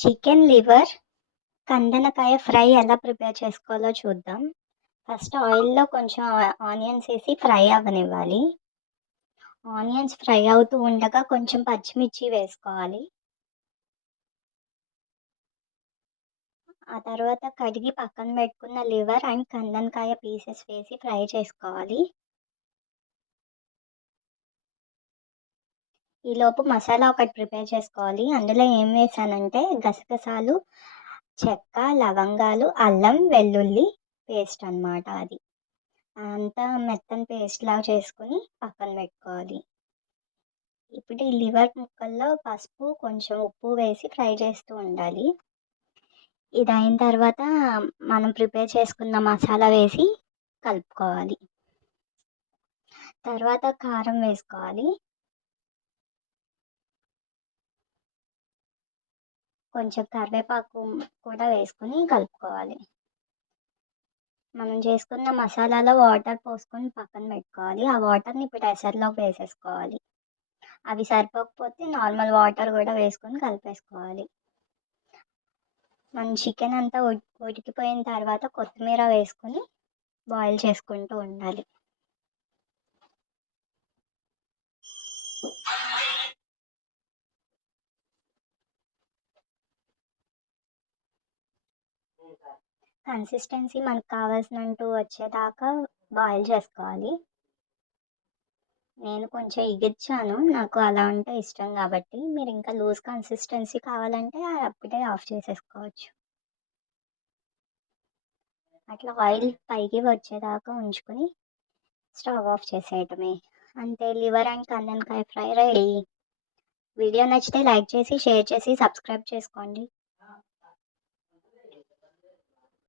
Chicken liver, కందనకాయ fry ఎలా prepare చేసుకోవాలో చూద్దాం. ఫస్ట్ ఆయిల్‌లో కొంచెం ఆనియన్స్ ఏసి ఫ్రై అవ్వనివ్వాలి. ఆనియన్స్ ఫ్రై అవుతూ ఉండగా కొంచెం పచ్చిమిర్చి వేసుకోవాలి. ఆ తర్వాత కడిగి పక్కన పెట్టుకున్న లివర్ అండ్ కందనకాయ పీసెస్ వేసి ఫ్రై చేసుకోవాలి. ఈలోపు మసాలా ఒకటి ప్రిపేర్ చేసుకోవాలి. అందులో ఏం వేసానంటే గసగసాలు, చెక్క, లవంగాలు, అల్లం, వెల్లుల్లి పేస్ట్ అనమాట అది. అంతా మెత్తని పేస్ట్‌లాగా చేసుకొని పక్కన పెట్టుకోవాలి. ఇప్పుడు ఈ లివర్ ముక్కల్లో పసుపు, కొంచెం ఉప్పు వేసి ఫ్రై చేస్తూ ఉండాలి. ఇదయిన తర్వాత మనం ప్రిపేర్ చేసుకున్న మసాలా వేసి కలుపుకోవాలి. తర్వాత కారం వేసుకోవాలి. కొంచెం కరివేపాకు కూడా వేసుకొని కలుపుకోవాలి. మనం చేసుకున్న మసాలాలో వాటర్ పోసుకొని పక్కన పెట్టుకోవాలి. ఆ వాటర్‌ని ఇప్పుడు ఎసరులోకి వేసేసుకోవాలి. అవి సరిపోకపోతే నార్మల్ వాటర్ కూడా వేసుకొని కలిపేసుకోవాలి. మన చికెన్ అంతా ఉడికిపోయిన తర్వాత కొత్తిమీర వేసుకొని బాయిల్ చేసుకుంటూ ఉండాలి. కన్సిస్టెన్సీ మనకు కావాల్సినంత వచ్చేదాకా బాయిల్ చేసుకోవాలి. నేను కొంచెం ఎగిచ్చాను. నాకు అలా ఉంటే ఇష్టం కాబట్టి. మీరు ఇంకా లూజ్ కన్సిస్టెన్సీ కావాలంటే అప్పుడే ఆఫ్ చేసేసుకోవచ్చు. అట్లా ఆయిల్ పైకి వచ్చేదాకా ఉంచుకొని స్టవ్ ఆఫ్ చేసేయటమే. అంతే, లివర్ అండ్ కందనకాయ ఫ్రై రెడీ. వీడియో నచ్చితే లైక్ చేసి, షేర్ చేసి, సబ్స్క్రైబ్ చేసుకోండి.